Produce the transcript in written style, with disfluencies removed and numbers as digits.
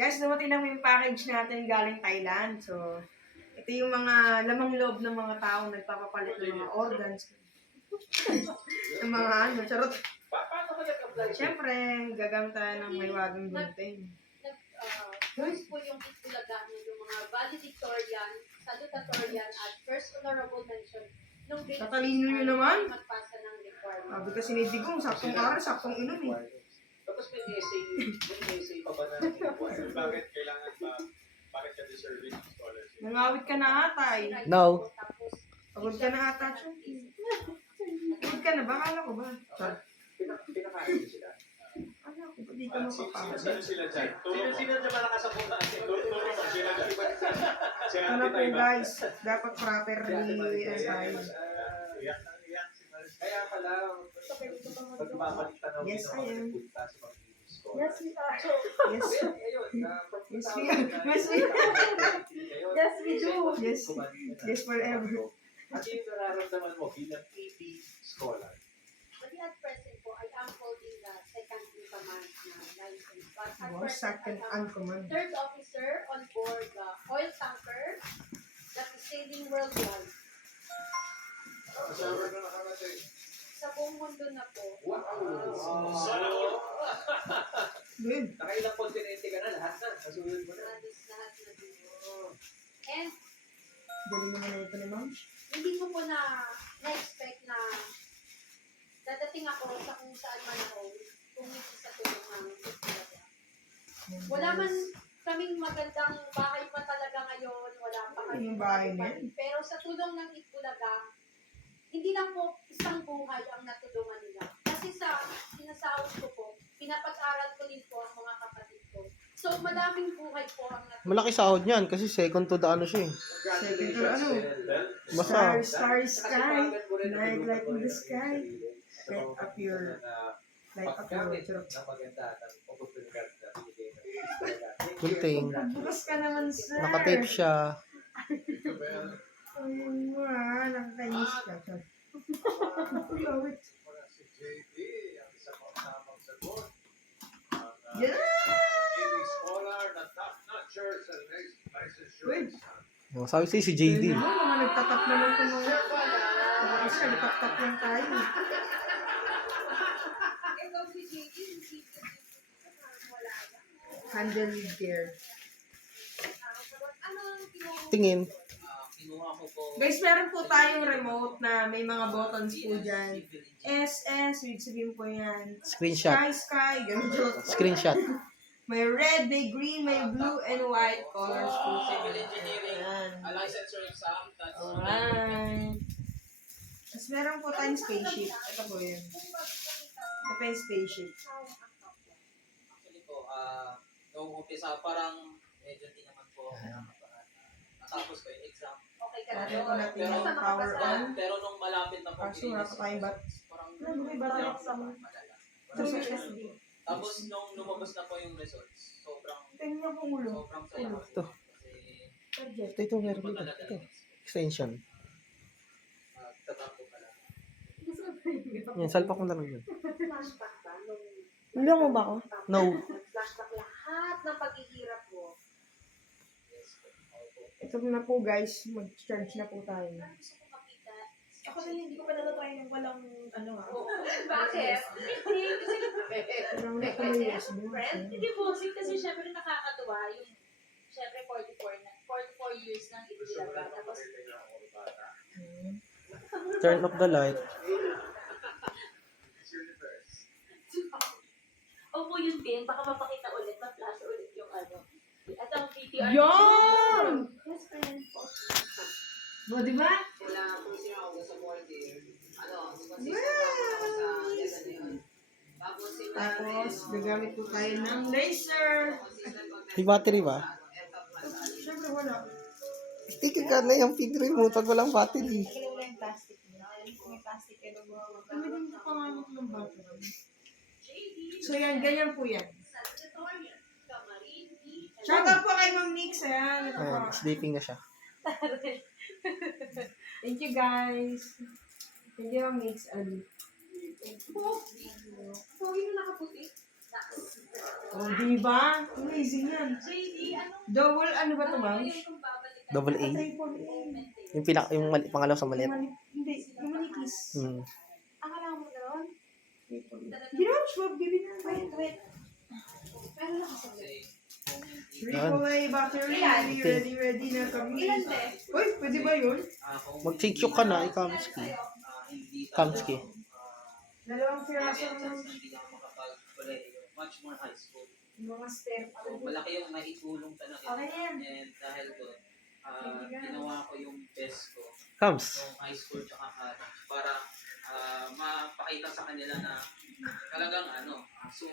Guys, dumating na yung package natin galing Thailand. So, ito yung mga lamang loob ng mga tao nagpapapalit ng mga organs. ng mga ano, charot. Siyempre, gagamit tayo ng may wagang gunting. First po yung itulaga niya, yung mga valedictorian, salutatorian, at first honorable mention. Nung Tatalino nyo naman. magpasa ng requirement. Sabi kasi ni Digong, saktong araw, saktong inom eh. Tapos may essay pa ba na require? Bakit kailangan ba, bakit ka deserving ng scholarship? Nangawit ka na ata eh. No. Pagod ka na ata, Chucky. Pagod ka na ba? Akala ko ba? Pinakain sila. Akala ko ba? Di ka mapapagod. Sino sila dyan? Sino dyan malakas ang punta? Turo mo sila dyan. Ano po guys, dapat properly tayo. Kaya pala, pagmamalik tanaw Yes, I am. punta sa mga school. Yes, we are. Yes. Ayun, Yes, we are. Yes, we are. Yes, we do. Yes. Yes, forever. Ano yung nararamdaman mo bilang AP scholar? But at present po, I am holding the second in command na license. But at Wow, present, second I am uncommand. third officer on board the oil tanker that is sailing worldwide. Saan ka nakarating? Sa buong mundo na po. Wow! Good. Nakailang kontinente ka na, lahat na. Nasulit mo na. Halos lahat na dito. And Galing naman na ito ni Ma'am. hindi ko po na-expect na dadating ako sa kung saan man ako kung hindi sa tulong ng Itbulaga. Wala man kaming magandang bahay pa talaga ngayon, wala pa kaming Yung bahay na yan. pero sa tulong ng Itbulaga, hindi lang po isang buhay ang natulungan nila. Kasi sa sinasahod ko po, pinapag-aral ko din po ang mga kapatid ko. So, madaming buhay po ang natulungan. Malaki sahod niyan kasi second to the ano siya eh. Second to ano? Basta. Starry sky, night light in the sky. Light up your charot. Gunting. Bukas ka naman, sir. Nakatape siya. Ayun mo nakakainis ka. Charot. Lawit. Yeah! Wait. Oh, sabi sa'yo si JD. Ayun mo, mga nagtatap naman ito mga... Mga isa, nagtatap lang tayo. Ikaw si JD, wala na. Handle with care. Ano ang kinuha? Tingin. Kinuha ko po. Guys, meron po tayong remote na may mga buttons po dyan. SS, ibig sabihin po yan. Screenshot. Sky, ganun. Screenshot. May red, may green, may blue, and white colors po. Civil engineering, Ayan. a licensure exam, that's Alright. Tapos meron po tayong spaceship. Ito po yun. Ito po yung spaceship. actually po, noong umpisa parang medyo di naman po natapos ko yung exam. Okay ka na Lagyan po natin Pero- yung power on. Pero nung malapit na po, Kaso wala pa tayong bat. parang Ano, may battery sa mga. madala. Ito sa USB. Tapos nung lumabas na po yung results, sobrang Tingnan niyo po ulo. saya ko. Ito. Subject. Ito meron dito. Ito. Extension. Tatakbo pala. Yan, salpak mo na lang yun. flashback ba? Nung Ulo mo ba ako? No. flashback lahat ng paghihirap mo. Ito na po guys. Mag-charge na po tayo. Gusto ko makita. Ako din, hindi ko pa natatry ng walang ano Bakit? Hindi, kasi Walang na po yung USB. friend, hindi po. Kasi syempre nakakatuwa yung syempre 44 years ng Itbulaga. Tapos, Turn off the light. opo yun din, baka mapakita ulit, ma-flash ulit yung ano. At ang VTR. Yan! Yes, friend. O, di ba? Wala po siya ako sa morning. Ano, Tapos, gagamit po tayo ng laser. May battery ba? Siyempre wala. Tika ka na yung pin remote pag walang battery. Nakilala mo yung plastic mo. May plastic ka na mga Kami din po pangalan ng battery. So yan, ganyan po yan. Shout out po kay Ma'am Nix. Ayan, ito po. Ayan, sleeping na siya. Thank you guys. Thank you Ma'am Nix. Pogi na nakaputi. Oh, di ba? Amazing yan. JD, anong Double, ano ba ito, ano ma'am? ba yung kung babalikan? Double A. Triple A. Yung yung pangalaw sa maliit. Hindi, yung manikis. Hmm. Akala mo gano'n? Ginawa, swab, bibili na tayo. Wait. Pero nakasabi. Kasi kung hindi, Triple A battery, Ilan? ready na kami. Ilan te? Uy, pwede ba yun? kung Mag-fake ka na, Kamski. hindi Kamski. Dalawang piraso Kaya ng hindi ako makapag-colehiyo, much more high school. mga step. So, malaki yung naitulong talaga. Okay yan. And dahil doon, ginawa ko yung best ko Kams. nung high school tsaka college para mapakita sa kanila na talagang